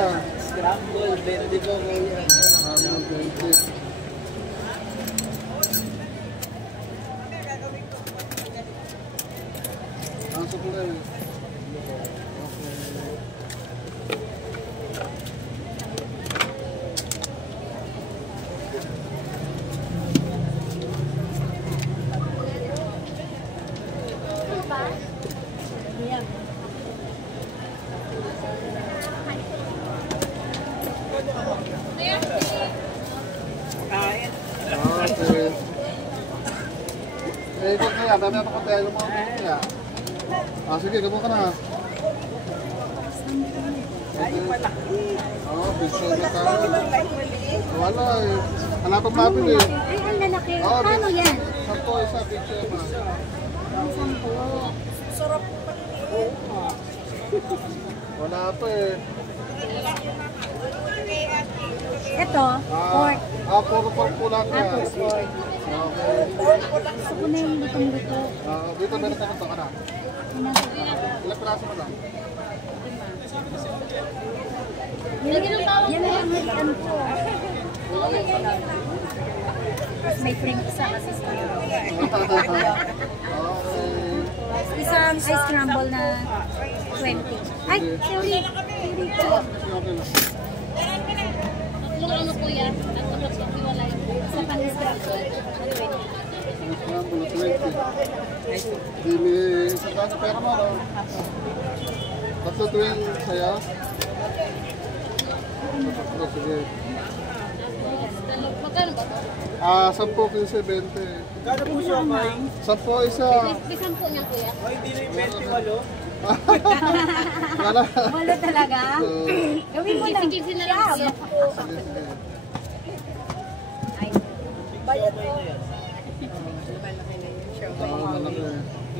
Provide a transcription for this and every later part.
Scramble, 20 po kuya. Scramble, 20. Ang sukulay. Eh, ikot kaya, dami na pakatelo mo. Kaya. Sige, gabon ka na. Ay, malaki. Bisyo na tayo. Wala eh. Hanapang mabili eh. Ay, ang lalaki. Paano yan? 10 isa, bisyo na. 10. Sarap po paliliit. Wala pa eh. Ito, pork. Puro pork po lang yan. Pork. Okay. Gusto ko na yung lutong-luto. Dito meron ka ito ka na. Ilang piraso mo lang? Yan na yung ano ko. May cream isa kasi sa isang ice crumble na 20. Ay, sorry. Tatlong ano po yan? Tatlong nagsiwalay. Sa panis crumble. Scramble, 20. Dili, sa taas pera mo. Tatlo tuwing saya. Sige. Magkano ba ito? 10, 15, 20. Kano po siya, May? 10 isa. Bisan po niya kuya. Ay, hindi na yung 28. Wala. Wala talaga? Gawin mo lang. Sige, na lang kuya. Sige. Bayad po. Malaki.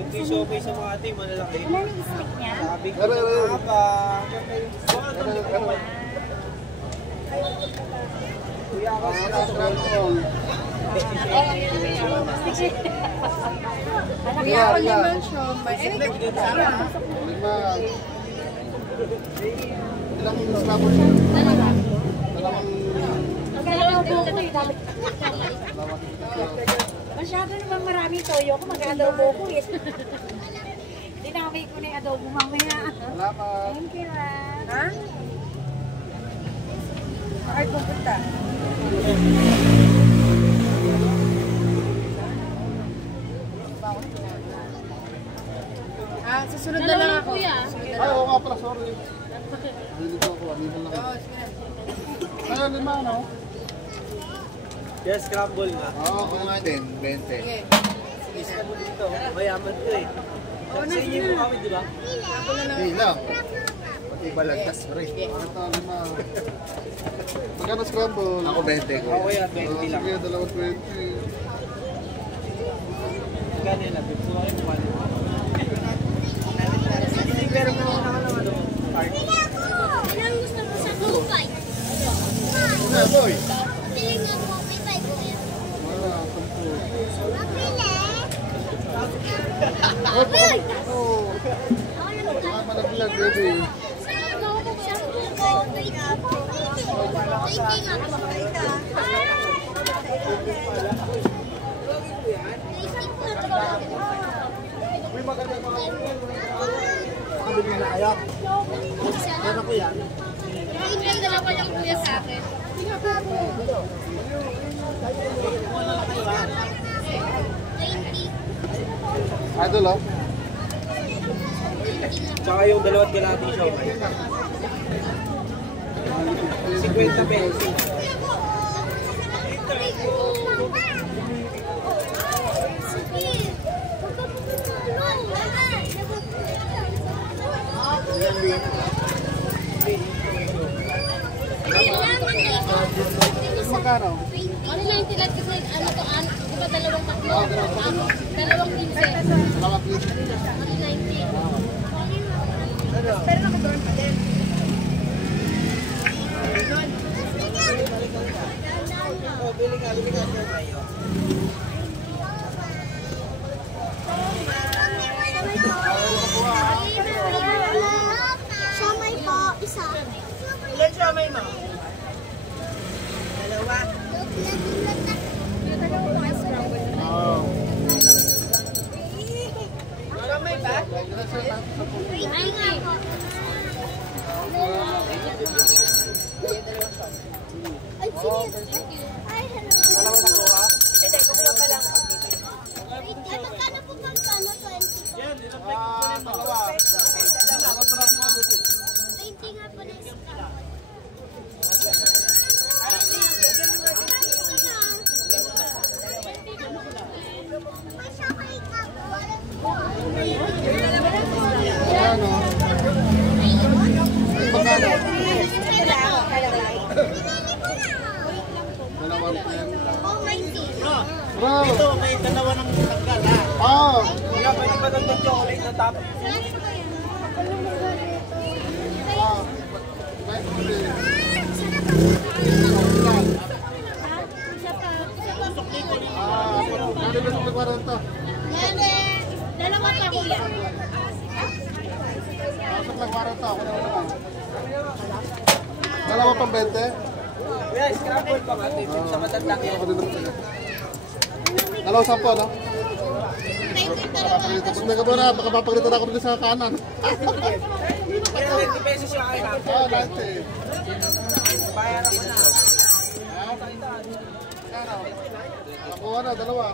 Yung piso sa mga ating malalaki. Ano yung stick niya? Sabi ko Pero, haba. Kuya ako sa Scramble. Kaya ako naman siya. Lima. Ilang scramble siya? Dalawang. Masyado naman maraming toyo ko. Mag-adobo ko eh. Dinamay ko na yung adobo mamaya. Salamat. Thank you, ha? Ay, pupunta. Susunod na lang ako. Kuya. Ay, oo nga pala, sorry. Nalilito ako, anihan lang. Ay, 5, no? Yes, scramble nga. Oo, nga din, 20. Isa mo dito. Mayaman to eh. Sa inyo po kami, di ba? Hindi lang. Pati balagtas, pre. Ito, 5. Magkano scramble? Ako 20 ko. Ako yan, 20 lang. Sige, 220. Gano'n lang. Gusto ko yung one. Pero mo na lang ano. Card. Ilang gusto mo sa Dubai? Ano, boy? Piling nga po, may bike ko yan. Wala, 10. Mapili! Oo. Ah, malaglag, baby. Makabili na kayo. Meron ko yan. Yung dalawa yung kuya sa akin. Idol, oh. Tsaka yung dalawat kalating siya. 50 pesos. Magkano? Ano 90 lang kasi ano to, di ba dalawang tatlo? Dalawang 15. Salamat, please. Ano 90? Pero nakadoon pa din. Bili ka tayo. Siomay po, isa. Ilan Oh. Maramay ba? Ay nga. Ay, sige. Ay, hello. Alam mo na ko ha? Hindi, kukuha pa lang. Ay, magkano po bang kano? 20? Yan, Dalawa. 20 nga po na isa. Ano? Magkano? Dalawang pen. Oh, 90. Bro! ito, may dalawa ng tanggal ha. Oh! Kaya pwede ba ng chocolate na tapos? Ah. Ano ba sa pagwaran to? Dalawa pa kuya. Pasok lang waran to. Ako na naman. Dalawa pang 20? Kuya, scramble pa natin sa matandang yan. Ako din naman sila. Dalawa 10, no? Pag ka muna, baka mapagalitan ako dito sa kanan. Kaya 20 pesos yung akin ha. Ah, 90. Bayaran ko na. Nakuha na, dalawa.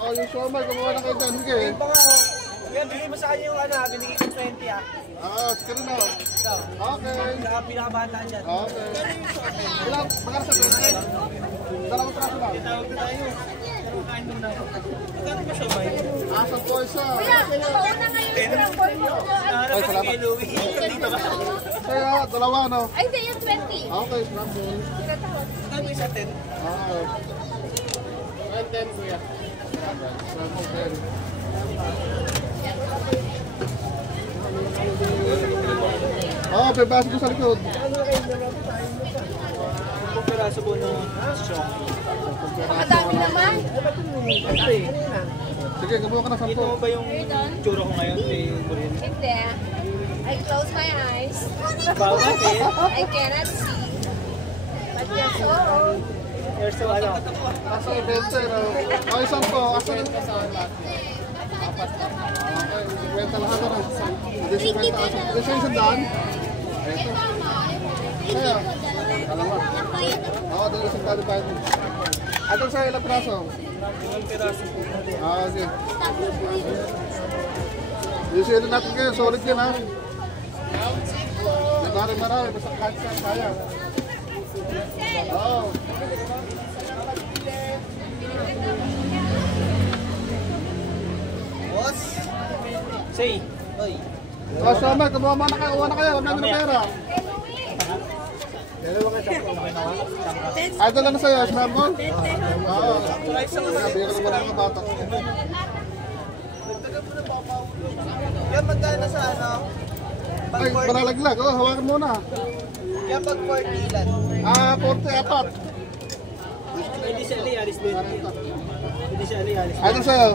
Oh, yung shawmai, kumuha na kayo dyan. Sige. Baka, kuya, bigay mo sa kanya yung ano, binigay ko 20 ha. Ah, sige na. Ikaw, Okay. pinakabata dyan. Okay. Ilang, magkano sa 20? Dalawang traso lang. Tawag na tayo. Kain muna. Magkano ba siya ba? Asang po isa. Kukuha na ngayon yung scramble mo. Ay, salamat. Kay Louie. Dito ba? Kaya, dalawa, no? Ay, hindi yung 20. Okay, scramble. Magkano isa 10? Ah. 10, kuya. Scramble 10. Oh, pebasa ko sa likod. Kung piraso po ng shock. Madami naman. Sige, kumuha ka na 10. Ito ba yung tsura ko ngayon? May Korean. Hindi. I close my eyes. Bawat eh. I cannot see. But yes, oo. You're so ano. Asa yung 20, no? Oh, isang po. Asa yung okay, 50 lahat na. Hindi 50 asa. Hindi siya isang daan? Ito. Kaya, dalawa. Oo, dalawa isang daan tayo. Atong sa ilang praso? Yung piraso po. Ah, okay. Yung sila natin kayo, solid yan ha. Marami, basta kahit saan kaya. Oo. Boss. Say. Oy. Oh, Shama, kumuha mo na kayo, uwa na kayo, huwag namin ng pera. Idol na sa'yo, Shama mo? Oo. Sabi ko naman ang mga bata. Yan magkano sa ano? Ay, malalaglag. Oh, hawakan muna. Yan pag 40 ilan? Ah, 44. Hindi siya ali, alis din. Hindi siya ali, alis. Idol sa'yo.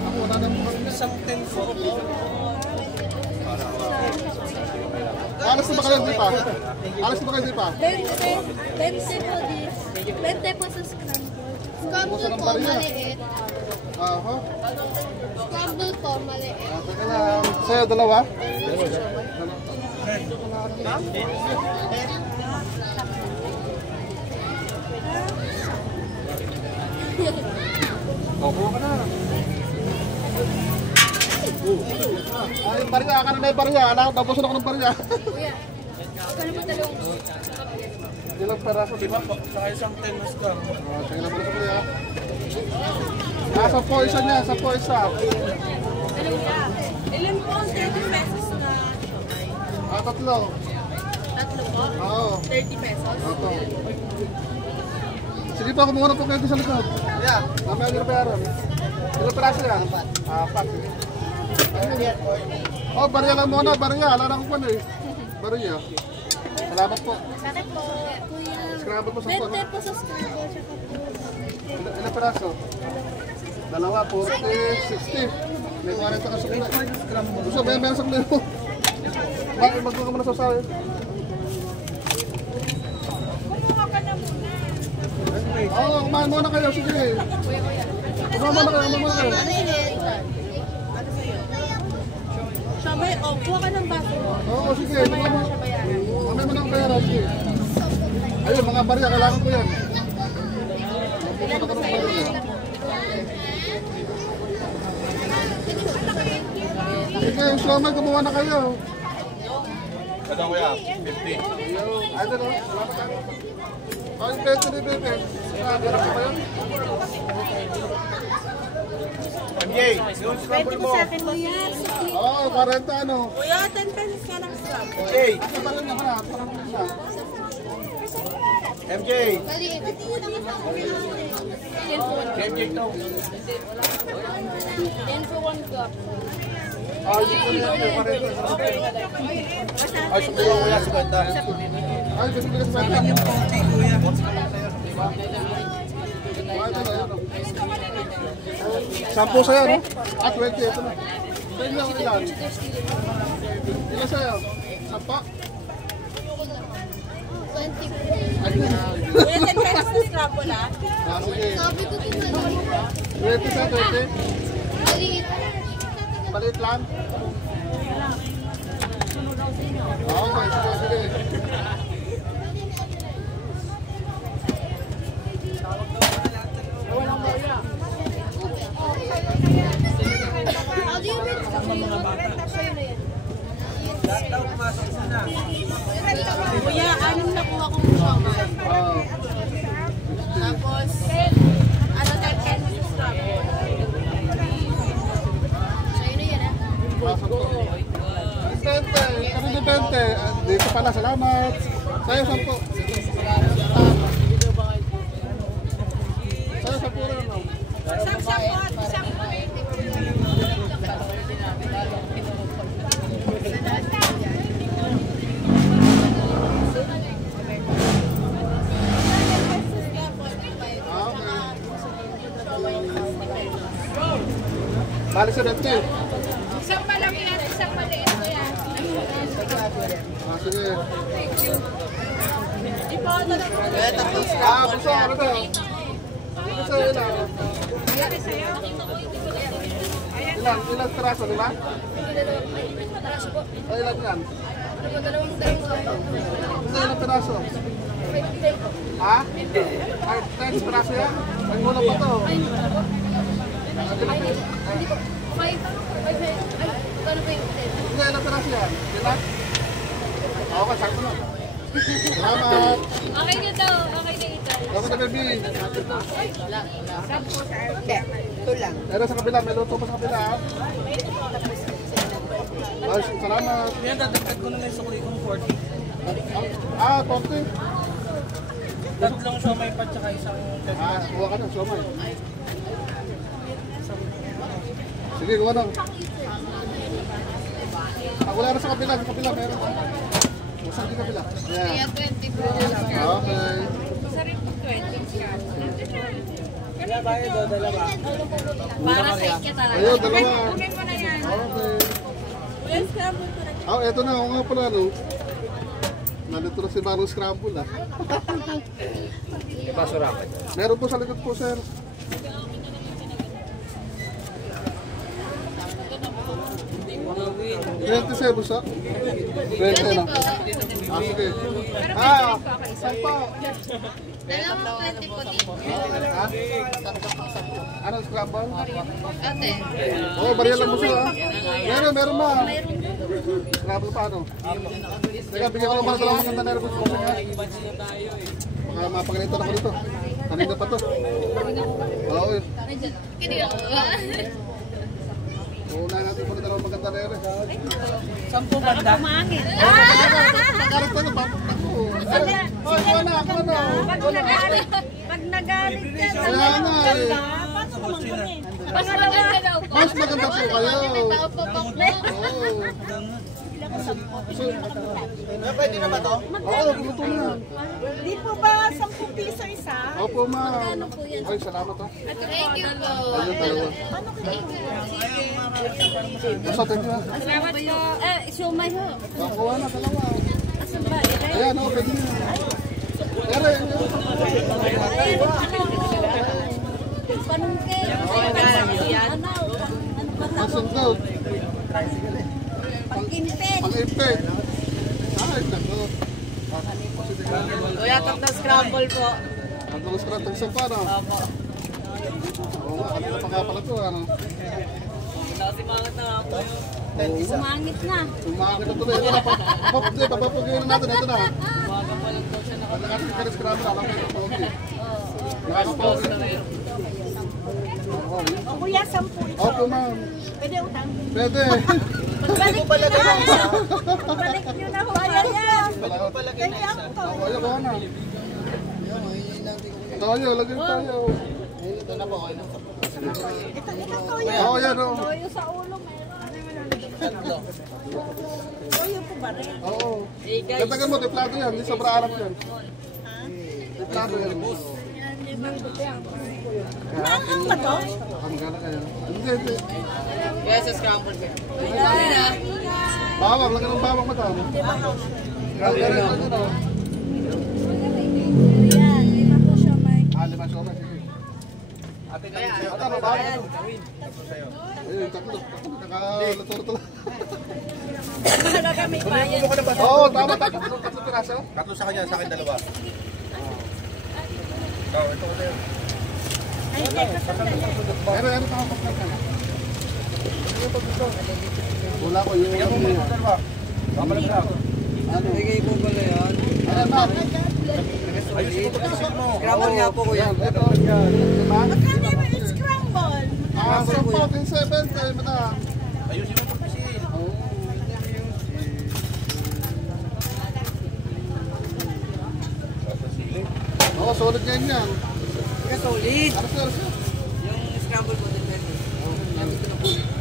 Ako, wala na mo. Isang 10 po. Alas na ba kayo, di pa? Alas na ba kayo, di pa? 20 po this. 20 po sa scramble. Scramble po, maliit. Aha. Scramble po, maliit. Teka lang. Sa'yo, dalawa? Opo ka na. Ay, barya, ka na na yung barya. Alam, tapusin ako ng barya. Kuya, kano po talong? Ilang peraso, di ba? Saka isang 10 mas ka. Sige na pala sa kuya. Nasa po isa niya, sa po isa. Ilan po ang 30 pesos na? Ah, tatlo. Tatlo po? Oo. 30 pesos? Opo. Sige pa, kumuha na po kayo sa likod. Yeah. Mamaya nyo na bayaran. Ilang peraso yan? Apat. Oh, barya lang muna, barya. Ala na ko pa na eh. Barya. Salamat po. Bakit po? Kuya, Scramble po sa po. 20 po sa scramble. Tsaka po. Ilang peraso? Dalawa, 40, 60. May 40 ka sa kuya. Gusto ba yung meron sa kuya mo? Magbuka mo na sa sayo. Oo, kumain muna kayo. Sige. Kumain muna kayo. Sabay, kuha ka ng baso. Oo, sige. Kumain mo ng pera. Sige. Ayun, mga barya. Kailangan ko yan. Pupunta ka ng barya. Sige, yung slow-man, kumuha na kayo. Kaya kuya, 50. Ay, doon, salamat tayo. Ay, peso ni Bebe. Hirap ko ba yun? MJ, yung scramble mo. Oo, 40 ano. Kuya, 10 pesos ka ng scrap. MJ, Asa ba rin naman ah? Parang isa. MJ. MJ ito. 10 for 1 cup. Ay, dito na yan. 40. Ay, subukan kuya, 50. Ay, gusto ko sa benta. Yung konti, kuya. Ay, ito na, yun. 10 sa'yo, no? Ah, 20, ito na. Sa'yo lang ilan? Ilan sa'yo? 10? 20. Ay, Kuya, 10 pesos ng scrap ko na. ah, sige. Sabi ko din na. 20 sa 20? Maliit. Palit lang? Okay, sige, sige. How do you read? Sa'yo na yan. Lahat daw pumasok sana. Kuya, anim na kuha kong shoma. Ah, Tapos, ano, 10 pesos ng scrap. Sa'yo na yan, ah. pasok ko. 20, kami ni 20. Ah, dito pala, salamat. Sa'yo, 10. Sa'yo, 10 rin, no? Ah, okay. Bali sa 20. Isang malaki at isang maliit ko yan. Ah, sige. Tapos, Ah, puso, ano to? Ano sa'yo, ilan? Ilan piraso, di ba? O, ilan yan? Ito, ilan piraso? Ha? Ay, 10 piraso yan? May kulang pa to. Ito, ilan piraso yan? Ilan? Okay, sakto na. Salamat. Okay na daw. Okay na ito. Dapat na, baby. Ito lang. Pero sa kabila, may luto pa sa kabila, ha? Ay, salamat. Yan, dadagdag ko na may sukli kong 40. Ah, 40. Tatlong siomay pa tsaka isang Ah, kuha ka na, siomay. Sige, kuha na. Ah, wala na sa kabila, meron. Saan di kabila? kaya Yeah. 20 bro. Okay. Isa rin po 20 ka. Wala ba yun? Dalawa. Para sa ikya talaga. Ayun, dalawa. Kunin mo na yan. Okay. Kuya, scramble ko na. Ah, eto na, ako nga pala, no? Nandito na si Manong Scramble, ah. Pasurapan. Meron po sa likod po, sir. Cliente sir, busa? 20 na. Ah, sige. Ah, saan pa? Dalawang 20 po dito. Ha? Ano, scramble? Ate. Oo, barya lang busa, ah. Meron ba? Scramble pa, ano? Teka, bigyan ko lang para dalawang maganda na rin po. Baka mapagalitan ako dito. Kanina pa to. Oo, eh. Kinilang ko. Una natin muna dalawang maganda na rin. 10 banda. Mangin. Nagalit na, bakit ako? Oh, kuha na. Pag nagalit ka, Kaya nga, eh. mas maganda daw po. Mas maganda po kayo. Tao po po. Oo. bibili ako 10. Pwede na ba to? Oo, luto na yan. Di po ba 10 piso isa? Opo, ma'am. Ay, salamat ha. Thank you po. Ayun, dalawa. Basta, thank you ha. Salamat po. Siomay ho. Nakuha na, dalawa. Asan ba? Ayan, o, pwede na. Ere, Panungke. Ano? pasundot. Pag-imped. Pang-imped. Ay, nako. Kuya, top na scramble po. Ang tulos ka na tagsa pa, no? Opo. Oo nga, kanina pa nga pala to, ano? Nasimangat na nga po yun. Sumangit na. Umakit na tuloy. Ito na, papapagayin na natin. Ito na. Umaga pa lang daw siya Nakakasing ka rin scramble. Alam ko ito, okay. Nakakapagin. O kuya, 10 ito. Opo, ma'am. Pwede utang. Pwede. Pagbalik nyo na. Pagbalik nyo na ho. Ayan yan. Kaya ako to. Ako, ayaw ko na. Tayo, lagay tayo. Ito na po, okay na. Ito toyo. Oo, yan, oo. Toyo sa ulo meron. Toyo po ba rin? Oo. Katagal mo, deplado yan. Hindi sobra arap yan. Deplado yan. Maangang ba to? Ang gala kaya. Hindi. Kaya sa scramble po. Bawang, lagay ng bawang mata. Kaya rin lang yun, oh. Ayan, 5 po siomay. 5 siomay. Ate, kaya. Ata, mabawang. Eh, tatlo. Nakalator-tor. Ano kami bayan? Oo, tama. Tatlo piraso. Tatlo sa kanya, sa akin dalawa. Ikaw, ito ko sa'yo. Ay, teka, sandali. Pero ano pa ako pagkakala? Wala ko yung... Yan mo may dalawa. Kamalag lang. Ano? Bigay po pala yan. Ayan, ma'am. Ayusin mo pagkasin mo. Scramble nga po kuya. Yan, ito. Diba? Magkano yung scramble? 10.70, madam. Ayusin mo pagkasin. Oo. Oo, solid yan yan. Kaya solid. Ano sir? Yung scramble po din pwede.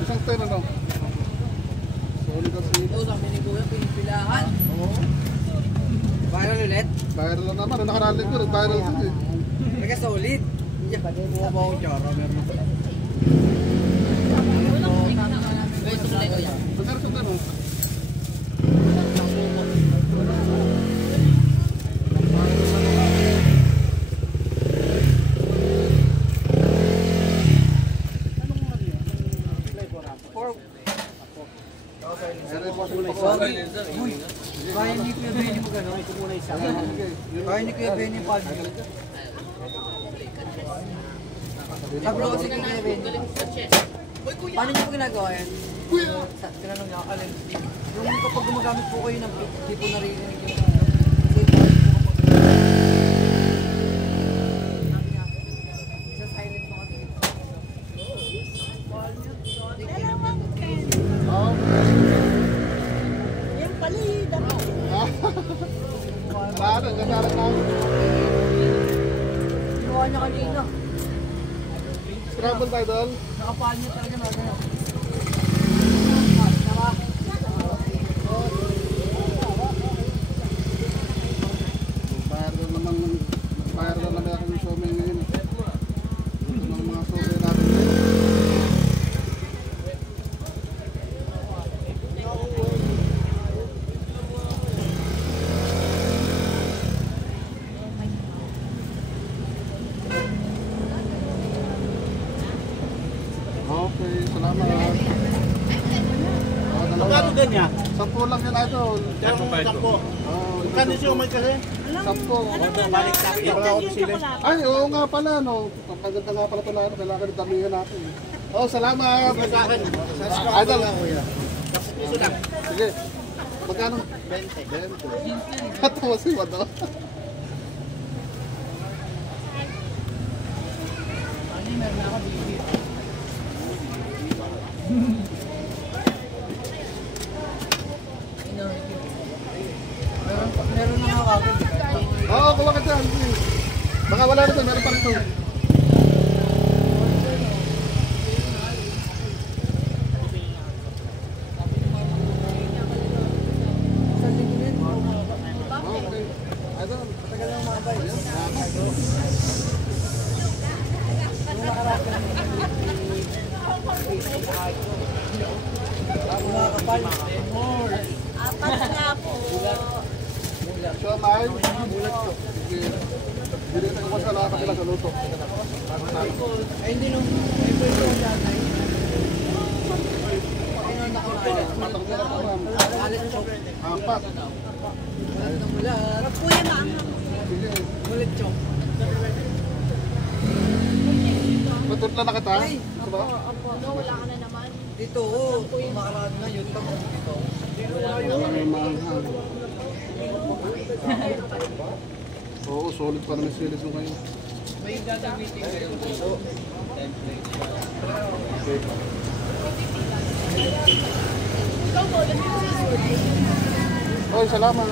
Isang 10 ano? Solid ang sila. Ito sa amin ni kuya, pinipilahan. Oo. Viral ulit. Viral lang naman. Ang nakaralig ko, nag-viral din eh. Kaya solid. Yan, buha ba akong tsara? Meron na pala. Ito na ito yan. Magkano sa tanong? Kaya ni Kuya Benny mo gano'n? Ito muna isa. Kaya ni Kuya Benny pa. Sablo kasi kay Kuya Benny. Paano niyo po ginagawa yan? Tinanong niya, alin? Yung kapag gumagamit po kayo ng pick, di po naririnig yung isa silent mo kasi. Dalawang pen. Oo. Yung palida mo. Wala na, nagkasalan na ako. Ginawa niya kanina. Scramble tayo doon. Nakapaan niya talaga na gano'n. Viral naman ako yung showman ngayon. Ito ng mga showman natin ngayon. Okay, salamat. Magkano ganyan? 10 lang yan, idol. Sampo. Oo, Magkano siya umay kasi? 10. Balik sa akin. Wala ako sila. Ay, oo nga pala, no. Ang ganda nga pala ito na, kailangan damihan natin. Oh, salamat. Sa akin. Idol. Piso lang. Sige. Magkano? 20. Katawa si Wado. Meron na nga kagad. Oo, kuha ka dyan. Baka wala na ito, meron pa rin ito. Apat nga po. Siya, May. Sige. Binigyan ko sa lahat kanila sa luto. Ay, hindi nung may pwede ko dyan ay. Ayun ako na kaya. Matang nila po ma'am. Alit chok. 4. Mulat na mulat. Kuya, maanghang. Sige. Mulat chok. Matutla na kita. Diba? Wala ka na naman. Dito, makaraan na yun. Tamo dito. May maanghang. Oo, solid pa naman silis mo kayo. May gagamitin kayo dito. Oy, salamat.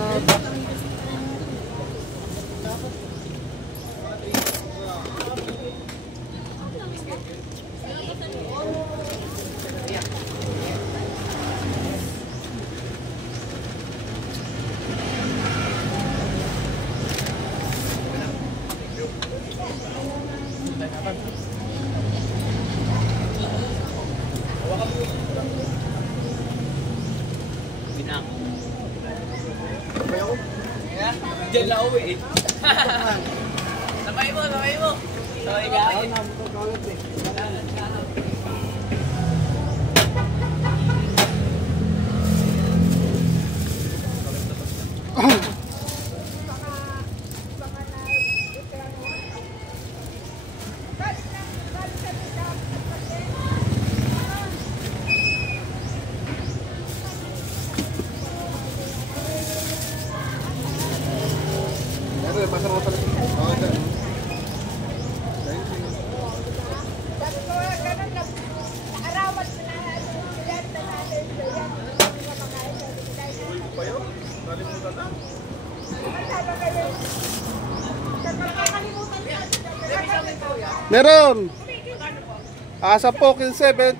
Diyan na uwi eh. Sabay mo, sabay mo. Sabay ka. Ano, masarap pa rin. Okay. Meron! Asa po, 15,